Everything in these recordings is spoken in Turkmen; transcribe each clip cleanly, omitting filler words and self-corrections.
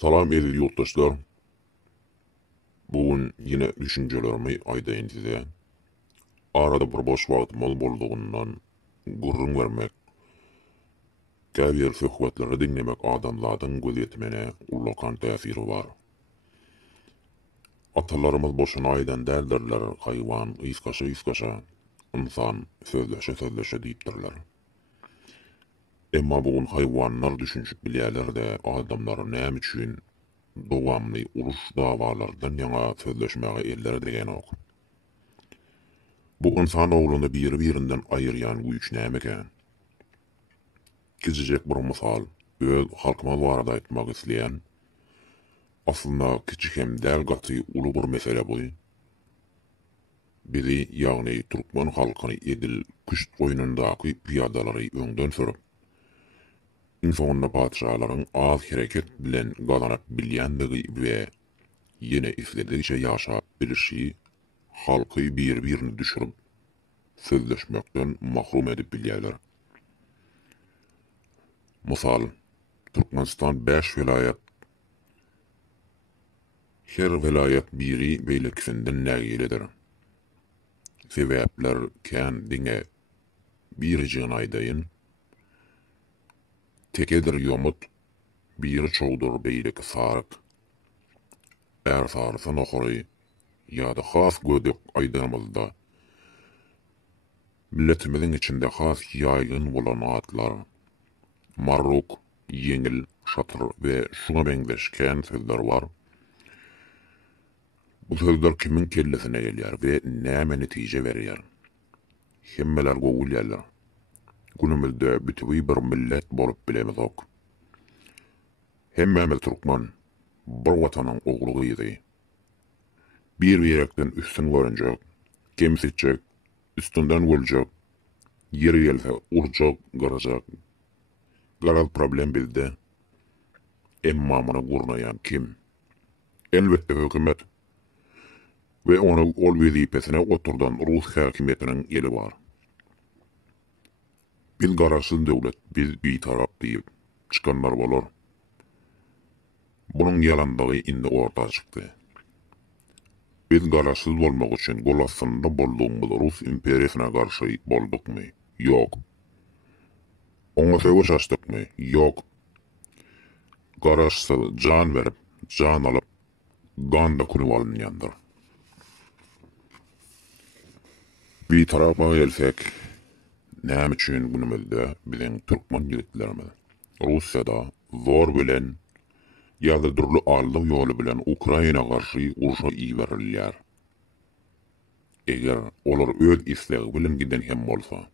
Salam edil yurttaşlar. Bugün yine düşüncelerimi aydayn size. Arada bir boş wagtymyz boldugundan gurrun vermek, käbir söhbetleri dinlemek adamlaryň gözetmene ulakan täsiri bar. Atalarymyz boşuna aýdan däldirler, haýwan ysgaşa, insan sözleşe diýipdirler. Emma bugün haýwanlar düşünşip bilýärler-de adamlar näme üçin dowamly uruş dawalardan ýaňa sözleşmäge eller degen ok. Bu insan oğlunu biri-birinden ayıryan güýç näme? Kiçijek bir mysal, öz halkyma barada aýtmak isleýän, aslynda kiçik hem däl gaty uly bir mesele bu. Bizi, ýagny Türkmen halkyny edil küşt goýunundaky piýadalary öňden sürüp, insanyna padşalaryň az hereket bilen galanyp bilýändigi we ýene isledikçe ýaşap bilişi halky bir-birini düşürüp sözleşmekden mahrum edip bilýärler. Mysal, Türkmenistan 5 vilayet. Her vilayet biri beýlekisinden nägilidir. Sebäpler kän diňe bir jyň aýdaýyn. Tekedir ýomut, biri çoğdur beýleki saryk. Är sarysy nohary ýa-da has gödek aýdamyzda milletimiziň içinde has ýaýgyn bolan atlar, marruk, ýeňil, şatyr we şuna beňleşken sözler bar. Bu sözler kimin kellesine gelýär we näme netije berýär? Hemmeler gowulýarlar. Günümizde bütübi bir millet bolup bilemiz ok. Hemmemiz Türkmen, bir watanyň oglugydy. Bir ýerekden üstün görünjek, kemsitjek, üstünden göljek, ýeri gelse urjak, garajak. Garal problem bizde. Emma muny gurnaýan kim? Elbette hökümet. Ve onu ol wezipesine oturdan Rus häkimetiniň eli bar. Biz garaşsyz döwlet, biz bitarap diýip çykanlar bolar. Bunyň ýalandygy indi ortaga çykdy. Biz garaşsyz bolmak üçin golasynda bolduğumuz Rus imperiýasyna garşy boldukmy? Ýok. Oňa savaş açdykmy? Ýok. Garaşsyz jan berip, jan alyp, ganda kurup alynýandyr. Bir tarafa gelsek, näme üçin günümizde biziň türkmen ýigitlerimiz Russiýada zor bilen ýa-da durly aldyk ýoly bilen Ukraina garşy uruşa iýerilýär. Eger olar öz islegi bilen giden hem bolsa,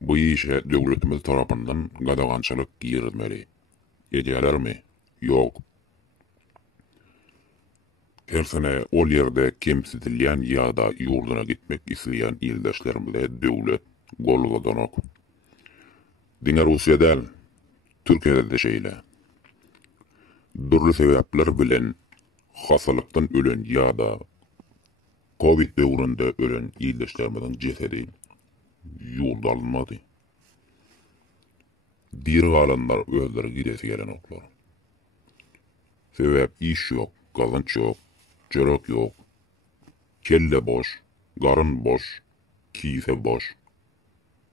bu işe döwletimiz tarapyndan gadagançylyk girilmeli. Edýärlermi? Ýok. Her sene ol ýerde kemsitilýän ýa-da ýurduna gitmek isleýän ýyldaşlarymyza döwlet golgadanok. Diňe Russiýa däl, Türkiýede de şeýle. Durly sebäpler bilen hasylykdan ölen ýa-da Covid döwründe ölen ýyldaşlarymyzyň jesedi ýurda alınmady. Diri galanlar özleri gidesi gelen oklar. Sebäp iş ýok, gazanç ýok, jörek ýok, kelle boş, garyn boş, kise boş.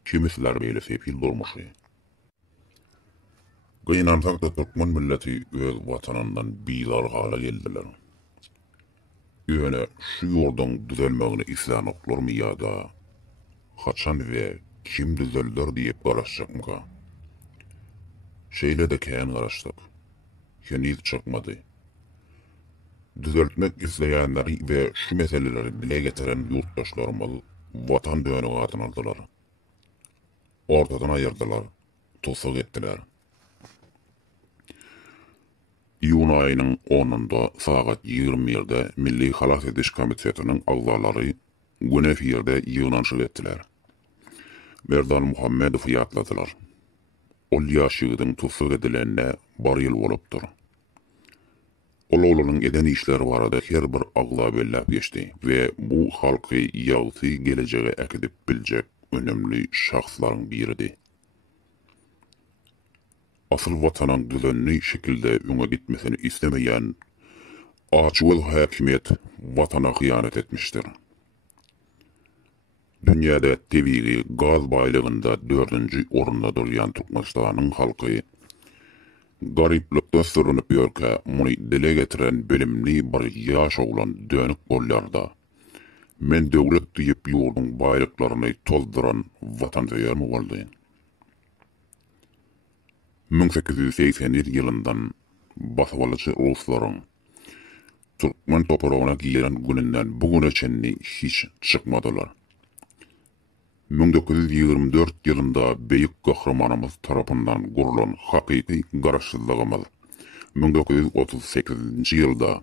Kimisler beýle sepil durmuşy. Gynansak da Türkmen milleti öz watanyndan bizar hala geldiler. Ýöne şu ýurdan düzelmegini islanoklarmy ýa-da haçan we kim düzeldir diýip garaşjakmyka? Şeýle de kän garaşdyk. Henüz çykmady. Düzeltmek isleýänleri we şu meseleleri dile getiren ýurtdaşlarymyz watan döni gatyn aldylar. Ortadan ayırdılar, tosuk ettiler. Iyun ayının 10'unda saat 20'de Milli Halas Ediş Komitetinin agzalary Günefir'de ýygnanşyk etdiler. Merdan Muhammedow ýatladylar. Ol ýaşygydyň tosuk edilende bar ýyl bolupdyr. Ol oğlunun eden işleri barada her bir agla bellap geçti ve bu halky ýagty gelejege ekidip biljek önemli şahslaryň biridi. asıl vatanın düzenli şekilde öňe gitmesini istemeyen açık hakimiyet vatana hıyanet etmiştir. Dünyada tebii gaz baylığında 4. orunda durýan Türkmenistanyň halky gariplikde sürünüp ýörkä muny dile getiren bilimli bir ýaş oglan dönük bollarda men döwlet diýip ýurdun baýlyklaryny tozduran vatansewer boldy. 1880 ýylyndan basawalyjy ruslaryň Türkmen topragyna giren gününden bugüne çenni hiç çykmadylar. 1924 ýylynda beýik gahramanymyz tarapyndan gurulan hakyky garaşsyzlygymyz 1938 ýylda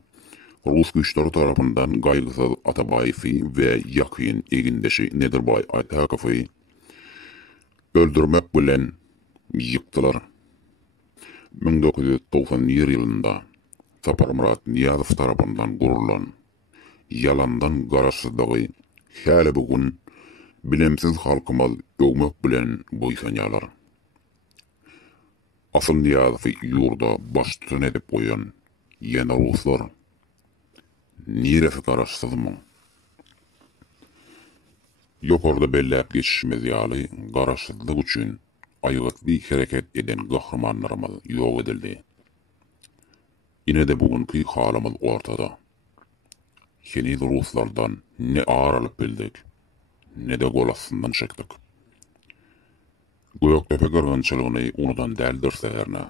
Rus güýçleri tarapyndan gaýgysyz Atabaýewy we ýakyn egindeşi Nedirbay Aytakowy öldürmek bilen ýykdylar. 1990 ýylynda Saparmurat Niýazow tarapyndan gurulan ýalandan garaşsyzlygy häle bugün bilemsiz halkymyz öwmek bilen boýsanýarlar. Asyl Niýazowy ýurda baştyn edip goýan ýene ruslar niresi garaşsyzmy? Ýokarda belläp geçişmez ýaly garaşsyzlyk üçin aýgatly hereket eden gahramanlarymyz ýok edildi. Ine de bugünkü halymyz ortada. Heniz ruslardan ne aralyp bildik, ne de golasından çekdik. Göýektepe gyrgynçylygyny unudan däldirselerine.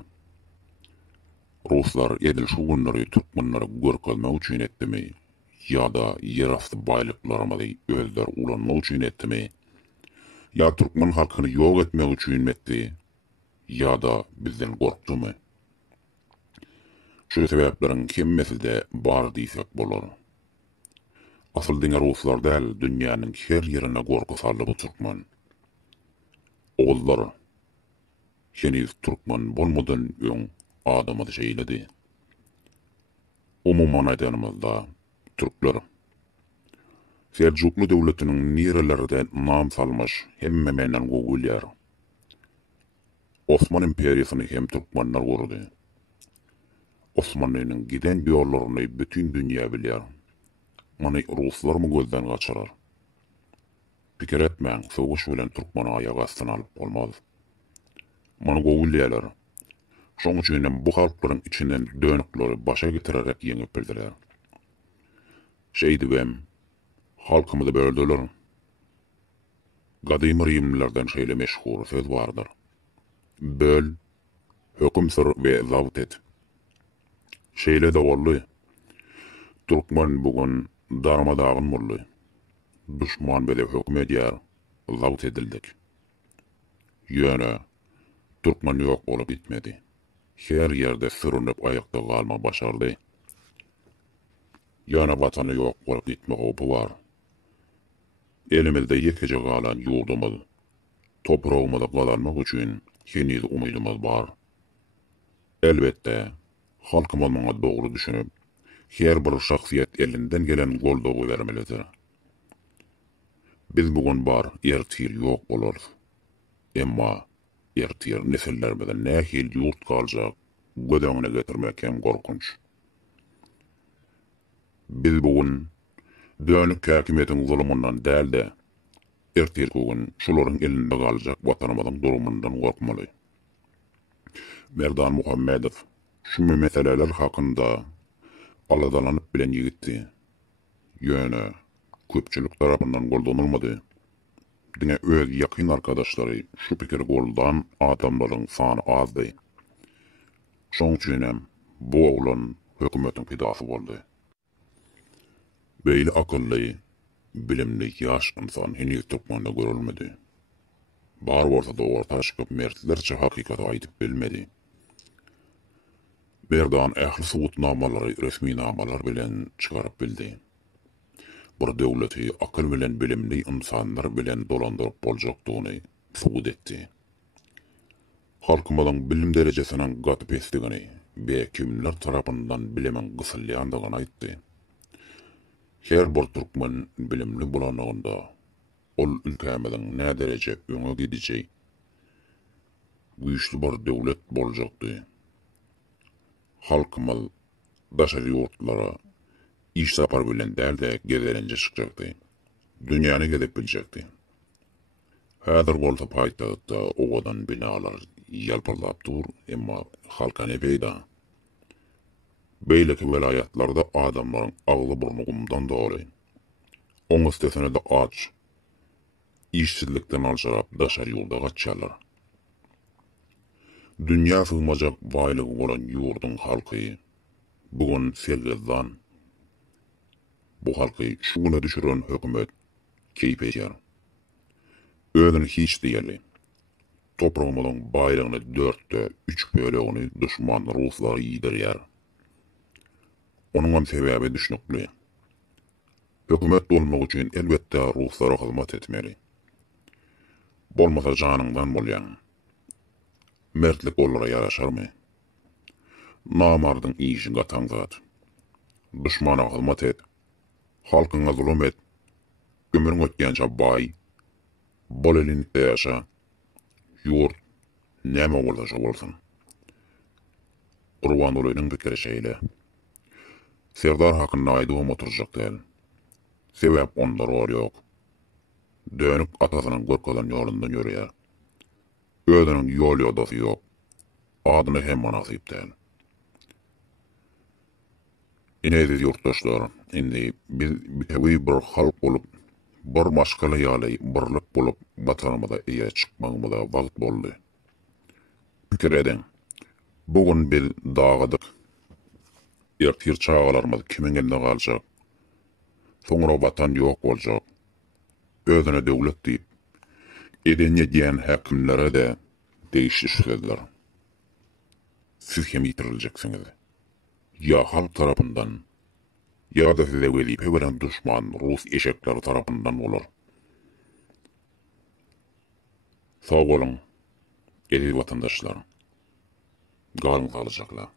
Ruslar edil şu günleri Türkmenleri görkezmek üçin etdimi, ýa-da ýerasty baýlyklarymyzy özleri ulanmak üçin etdimi, ýa Türkmen halkyny ýok etmek üçin etdi, ýa-da bizden gorkdymy? Şu sebäplerin hemmesi de bar diýsek bolar. Asyl diňe ruslar däl, dünýäniň her ýerine gorky saldy bu Türkmen. Oğullar, heniz Türkmen bolmadan öň adamyzy şeýledi. Umuman aýdanymyzda türkler Selçuklu döwletiniň nirelerinde nam salmaş hemme menden gogulýar. Osman imperiýasyny hem Türkmenler gurdy. Osmanlynyň giden ýollaryny bütün dünýä bilýär. Many ruslar mı gözden gaçyrar? Pikir etmäň, soguş bilen Türkmen aýagy astyna alyp bolmaz. Many gogulýarlar. Şoň üçin bu halklaryň içinden dönükleri başa getirerek ýeňip bildiler. Şeýdibem, halkymyzy böldüler. Gadymy Rimlilerden şeýle meşhur söz bardyr. Böl, höküm sür we zabit et. Şeýle de boldy. Türkmen bugün darmadagyn boldy. Düşman bile höküm edýär, zabit edildik. Ýöne, Türkmen ýok bolup gitmedi. Her ýerde sürünüp aýakda galma başardy. Ýöne watany ýok bolup gitmek opy bar. Elimizde ýekece galan ýurdumyz, topragymyzda galanmak üçin heniz umydymyz bar. Elbetde, halkymyz maňa dogry düşünüp, her bir şahsiýet elinden gelen goldagy bermelidir. Biz bugün bar, ertir ýok bolar. Emma ertir nesillermeden nähil ýurt galjak, gödäňine getirmek hem gorkunç. Biz bugün dönük häkimiýetiň zulmyndan dälde, ertir bugün şolaryň elinde galjak watanymyzyň durumundan gorkmaly. Merdan Muhammedow şu meseleler hakynda aladalanyp bilen ýigitdi. Ýöne köpçülik tarapyndan goldanylmady. Diňe öz ýakyn arkadaşlary şu pikir goldan adamlaryň sany azdy. Şoň üçin bu oglan hökümetiň pidasy boldy. Beýle akylly, bilimli ýaş insan heniz Türkmende görülmedi. Bar bolsa da orta çykyp mertlerçe hakykaty aýdyp bilmedi. Berdan ähli suwutnamalary, resmi namalar bilen çygaryp bildi. Bir döwleti akyl bilen bilimli insanlar bilen dolandyryp boljakdygyny subut etdi. Halkymyzyň bilim derejesiniň gatyp esdigini we kimler tarapyndan bilimin gysylýandygyny aýtdy. Her bir Türkmen bilimli bolanygynda ol ülkämiziň nä derece öňe gidijek, güýçli bir döwlet boljakdy. Halkymyz daşary ýurtlara iş sapar bilen däl-de gezelenje çykjakdy. Dünýäni gezip biljekdi. Häzir bolsa paýtagtda owadan binalar ýalpyrlap dur, emma halka ne peýda? Beýleki welaýatlarda adamlaryň agly burnu gumdan doly. Oň üstesine de aç, işsizlikden alçarap daşary ýurda gaçýarlar. Dünýä sığmajak baýlygy bolan ýurdun halky bugun sergezdan. Bu halky şuna düşüren hökümet keýp edýär. Özüni hiç diýerli. Toprağımyň baýlygyny 4-de 3 bölegini düşman Ruslary ýidirýär. Onuň sebäbi düşnükli. Hökümet bolmak üçin elbetde Ruslara hyzmat etmeli. Bolmasa janyňdan bolýan. Mertlik olara yaraşarmy? Namardyň işi gatan zat. Düşmana hyzmat et. Halkyňa zulüm et. Ömrüň ötgençe baý. Bol elinlikde ýaşa. Ýurt näme bolsa bolsun. Gurban olaynyň pikiri şeýle. Serdar hakyny aýdywam oturjak däl. Sebäp onlar ol ýok. Dönüp atasynyň görkezden ýolundan ýörýär. Özüniň ýol ýodasy ýok. Adyny hem nasip däl. Inediz ýurtdaşlar, indi biz bir halk bolup, bir maşgala ýaly birlik bolup, batanymyza eýe çykmagymyza wagt boldy. Pikir edin, bugun biz dagadyk. Ertir çağalarymyz kimin elinde galjak? Soňra batan ýok boljak. Özüne döwlet diýip, edenýe diýen häkimlere de değişişler. Siz hem ýitiriljeksiniz. Ya halk tarapyndan, ya da size welipe beren düşman Rus eşekleri tarapyndan bolar. Sağ bolun, aziz vatandaşlar. Galyň sağlyjakla.